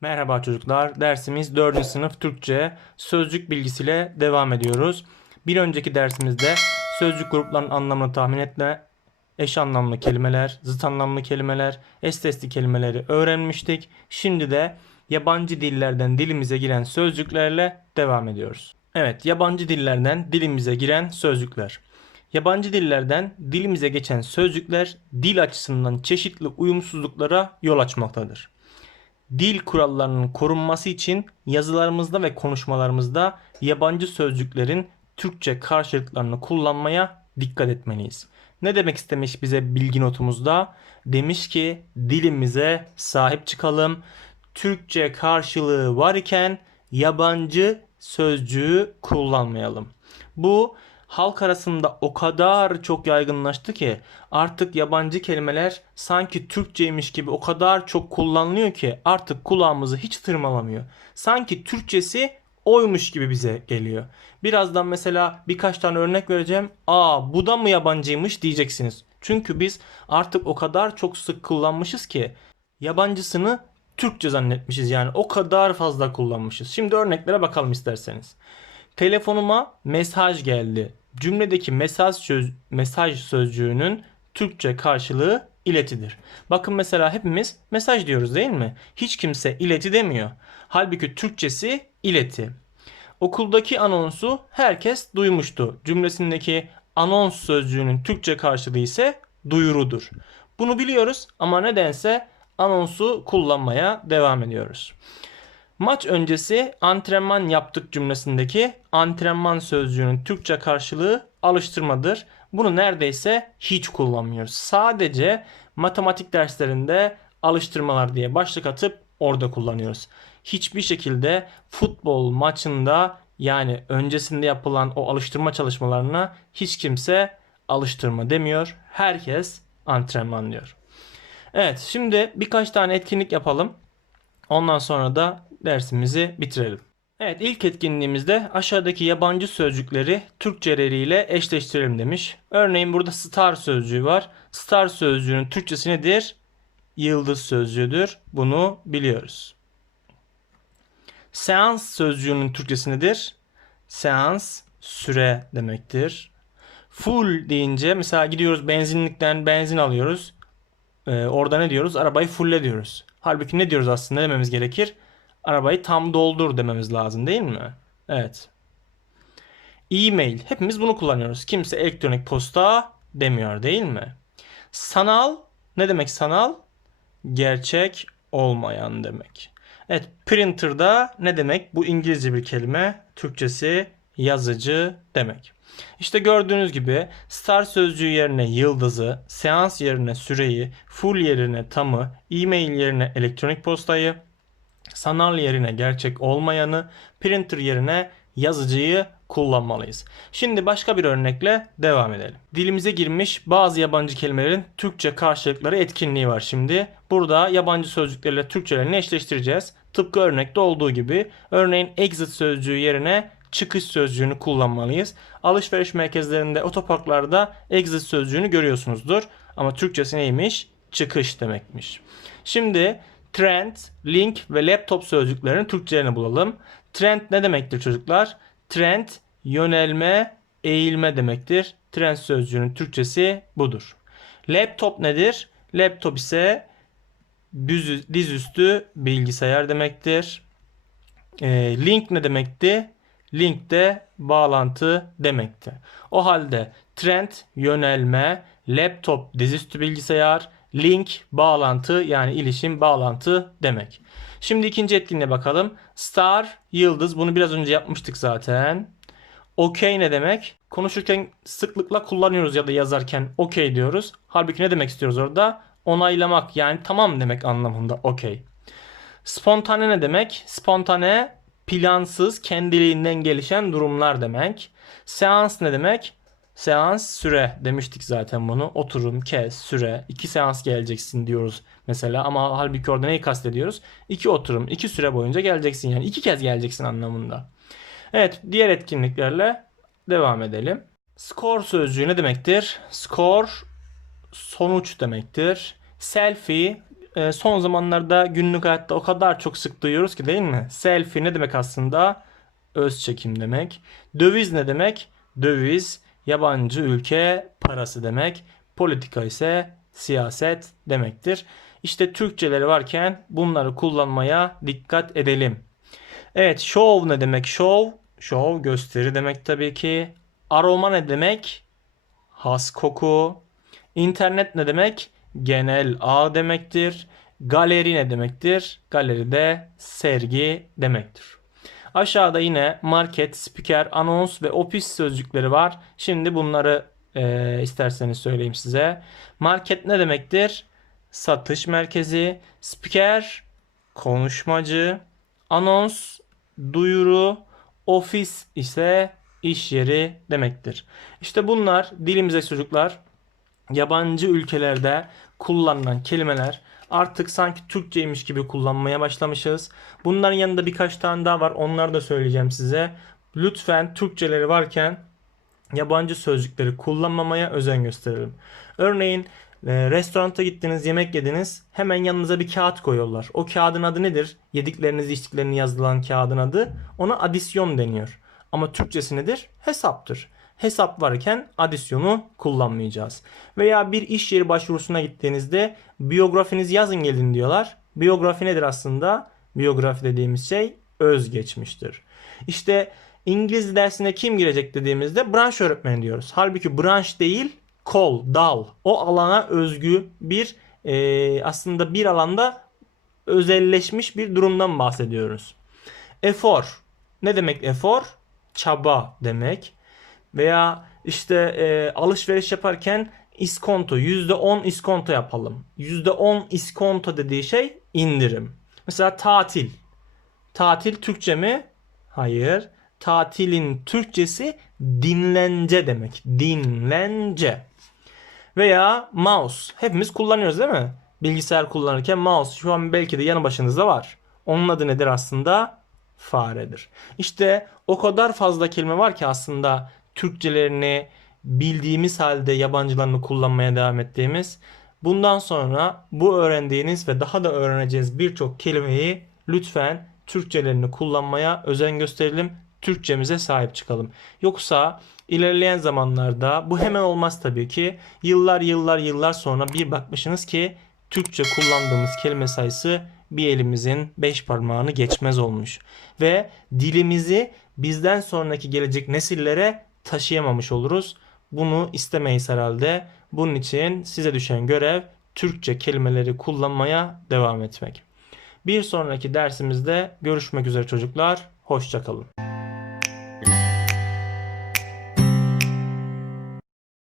Merhaba çocuklar. Dersimiz 4. sınıf Türkçe sözcük bilgisiyle devam ediyoruz. Bir önceki dersimizde sözcük gruplarının anlamını tahmin etme, eş anlamlı kelimeler, zıt anlamlı kelimeler, estesli kelimeleri öğrenmiştik. Şimdi de yabancı dillerden dilimize giren sözcüklerle devam ediyoruz. Evet, yabancı dillerden dilimize giren sözcükler. Yabancı dillerden dilimize geçen sözcükler dil açısından çeşitli uyumsuzluklara yol açmaktadır dil kurallarının korunması için yazılarımızda ve konuşmalarımızda yabancı sözcüklerin Türkçe karşılıklarını kullanmaya dikkat etmeliyiz. Ne demek istemiş bize bilgi notumuzda? Demiş ki dilimize sahip çıkalım. Türkçe karşılığı var iken yabancı sözcüğü kullanmayalım. Bu halk arasında o kadar çok yaygınlaştı ki artık yabancı kelimeler sanki Türkçeymiş gibi o kadar çok kullanılıyor ki artık kulağımızı hiç tırmalamıyor. Sanki Türkçesi oymuş gibi bize geliyor. Birazdan mesela birkaç tane örnek vereceğim. Aa bu da mı yabancıymış diyeceksiniz. Çünkü biz artık o kadar çok sık kullanmışız ki yabancısını Türkçe zannetmişiz yani o kadar fazla kullanmışız. Şimdi örneklere bakalım isterseniz. Telefonuma mesaj geldi. Cümledeki mesaj söz, mesaj sözcüğünün Türkçe karşılığı iletidir. Bakın mesela hepimiz mesaj diyoruz değil mi? Hiç kimse ileti demiyor. Halbuki Türkçesi ileti. Okuldaki anonsu herkes duymuştu. Cümlesindeki anons sözcüğünün Türkçe karşılığı ise duyurudur. Bunu biliyoruz ama nedense anonsu kullanmaya devam ediyoruz. Maç öncesi antrenman yaptık cümlesindeki antrenman sözcüğünün Türkçe karşılığı alıştırmadır. Bunu neredeyse hiç kullanmıyoruz. Sadece matematik derslerinde alıştırmalar diye başlık atıp orada kullanıyoruz. Hiçbir şekilde futbol maçında yani öncesinde yapılan o alıştırma çalışmalarına hiç kimse alıştırma demiyor. Herkes antrenman diyor. Evet şimdi birkaç tane etkinlik yapalım. Ondan sonra da dersimizi bitirelim. Evet ilk etkinliğimizde aşağıdaki yabancı sözcükleri Türkçeleriyle eşleştirelim demiş. Örneğin burada star sözcüğü var. Star sözcüğünün Türkçesi nedir? Yıldız sözcüğüdür. Bunu biliyoruz. Seans sözcüğünün Türkçesi nedir? Seans süre demektir. Full deyince mesela gidiyoruz benzinlikten benzin alıyoruz. Ee, orada ne diyoruz? Arabayı fulle diyoruz. Halbuki ne diyoruz aslında dememiz gerekir? Arabayı tam doldur dememiz lazım değil mi? Evet. E-mail. Hepimiz bunu kullanıyoruz. Kimse elektronik posta demiyor değil mi? Sanal. Ne demek sanal? Gerçek olmayan demek. Evet printer'da ne demek? Bu İngilizce bir kelime. Türkçesi yazıcı demek. İşte gördüğünüz gibi star sözcüğü yerine yıldızı, seans yerine süreyi, full yerine tamı, e-mail yerine elektronik postayı, sanal yerine gerçek olmayanı, printer yerine yazıcıyı kullanmalıyız. Şimdi başka bir örnekle devam edelim. Dilimize girmiş bazı yabancı kelimelerin Türkçe karşılıkları etkinliği var şimdi. Burada yabancı sözcüklerle Türkçelerini eşleştireceğiz. Tıpkı örnekte olduğu gibi. Örneğin exit sözcüğü yerine çıkış sözcüğünü kullanmalıyız. Alışveriş merkezlerinde, otoparklarda exit sözcüğünü görüyorsunuzdur. Ama Türkçesi neymiş? Çıkış demekmiş. Şimdi trend, link ve laptop sözcüklerinin Türkçelerini bulalım. Trend ne demektir çocuklar? Trend yönelme, eğilme demektir. Trend sözcüğünün Türkçesi budur. Laptop nedir? Laptop ise dizüstü bilgisayar demektir. E, link ne demekti? Link de bağlantı demekti. O halde trend yönelme, laptop dizüstü bilgisayar, link bağlantı yani ilişim bağlantı demek. Şimdi ikinci etkinliğe bakalım. Star yıldız bunu biraz önce yapmıştık zaten. Okey ne demek? Konuşurken sıklıkla kullanıyoruz ya da yazarken okey diyoruz. Halbuki ne demek istiyoruz orada? Onaylamak yani tamam demek anlamında okey. Spontane ne demek? Spontane plansız kendiliğinden gelişen durumlar demek. Seans ne demek? Seans süre demiştik zaten bunu. Oturum, kes, süre. iki seans geleceksin diyoruz mesela ama halbuki orada neyi kastediyoruz? İki oturum, iki süre boyunca geleceksin yani iki kez geleceksin anlamında. Evet diğer etkinliklerle devam edelim. Score sözcüğü ne demektir? Score sonuç demektir. Selfie e, son zamanlarda günlük hayatta o kadar çok sık duyuyoruz ki değil mi? Selfie ne demek aslında? Öz çekim demek. Döviz ne demek? Döviz yabancı ülke parası demek. Politika ise siyaset demektir. İşte Türkçeleri varken bunları kullanmaya dikkat edelim. Evet, show ne demek? Show, show gösteri demek tabii ki. Aroma ne demek? Has koku. İnternet ne demek? Genel ağ demektir. Galeri ne demektir? Galeri de sergi demektir. Aşağıda yine market, spiker, anons ve ofis sözcükleri var. Şimdi bunları e, isterseniz söyleyeyim size. Market ne demektir? Satış merkezi. Spiker, konuşmacı. Anons, duyuru. Ofis ise iş yeri demektir. İşte bunlar dilimize çocuklar yabancı ülkelerde kullanılan kelimeler artık sanki Türkçeymiş gibi kullanmaya başlamışız. Bunların yanında birkaç tane daha var. Onları da söyleyeceğim size. Lütfen Türkçeleri varken yabancı sözcükleri kullanmamaya özen gösterelim. Örneğin e, restoranta gittiniz, yemek yediniz. Hemen yanınıza bir kağıt koyuyorlar. O kağıdın adı nedir? Yedikleriniz, içtiklerini yazılan kağıdın adı. Ona adisyon deniyor. Ama Türkçesi nedir? Hesaptır. Hesap varken adisyonu kullanmayacağız. Veya bir iş yeri başvurusuna gittiğinizde biyografinizi yazın gelin diyorlar. Biyografi nedir aslında? Biyografi dediğimiz şey özgeçmiştir. İşte İngiliz dersine kim girecek dediğimizde branş öğretmeni diyoruz. Halbuki branş değil kol, dal. O alana özgü bir e, aslında bir alanda özelleşmiş bir durumdan bahsediyoruz. Efor. Ne demek efor? Çaba demek. Veya işte e, alışveriş yaparken iskonto %10 iskonto yapalım. %10 iskonto dediği şey indirim. Mesela tatil. Tatil Türkçe mi? Hayır. Tatilin Türkçesi dinlence demek. Dinlence. Veya mouse. Hepimiz kullanıyoruz değil mi? Bilgisayar kullanırken mouse şu an belki de yanı başınızda var. Onun adı nedir aslında? Faredir. İşte o kadar fazla kelime var ki aslında Türkçelerini bildiğimiz halde yabancılarını kullanmaya devam ettiğimiz. Bundan sonra bu öğrendiğiniz ve daha da öğreneceğiz birçok kelimeyi lütfen Türkçelerini kullanmaya özen gösterelim. Türkçemize sahip çıkalım. Yoksa ilerleyen zamanlarda bu hemen olmaz tabii ki. Yıllar yıllar yıllar sonra bir bakmışsınız ki Türkçe kullandığımız kelime sayısı bir elimizin beş parmağını geçmez olmuş. Ve dilimizi bizden sonraki gelecek nesillere taşıyamamış oluruz. Bunu istemeyiz herhalde. Bunun için size düşen görev Türkçe kelimeleri kullanmaya devam etmek. Bir sonraki dersimizde görüşmek üzere çocuklar. Hoşçakalın.